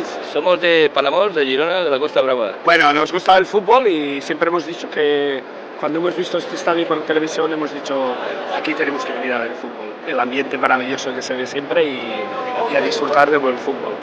sois? Somos de Palamós, de Girona, de la Costa Brava. Bueno, nos gusta el fútbol y siempre hemos dicho que cuando hemos visto este estadio por televisión hemos dicho aquí tenemos que venir a ver fútbol. El ambiente maravilloso que se ve siempre y a disfrutar de buen fútbol.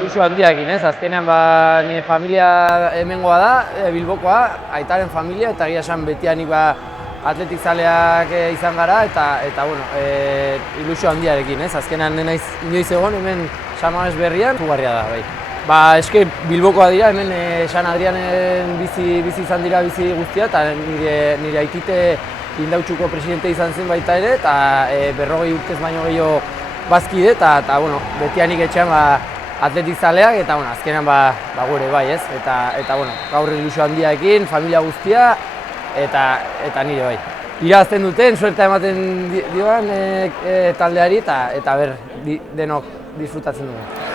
Ilusio handiakin, ez? Azkenean nire familia hemengoa da, Bilbokoa, aitaren familia, eta egia esan betianik atletizaleak izan gara, eta bueno, ilusio handiarekin, ez? Azkenean naiz inoiz egon hemen San Mames berrian, zugarria da, bai. Eske Bilbokoa dira, hemen San Adrianen bizi izan dira bizi guztia, eta nire aitite Indautxuko presidente izan zen baita ere, eta 40 urtez baino gehiago bazkide, eta bueno, betianik etxean atletizaleak, eta bueno, azkenean gure bai, ez? Eta bueno, gaur ilusio handiarekin, familia guztia, eta nire bai. Irazten duten, suerta ematen dioan taldeari, eta denok disfrutatzen dugu.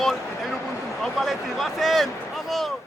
Gol, eta 3 puntu. Hau paletik, guazen! Vamos!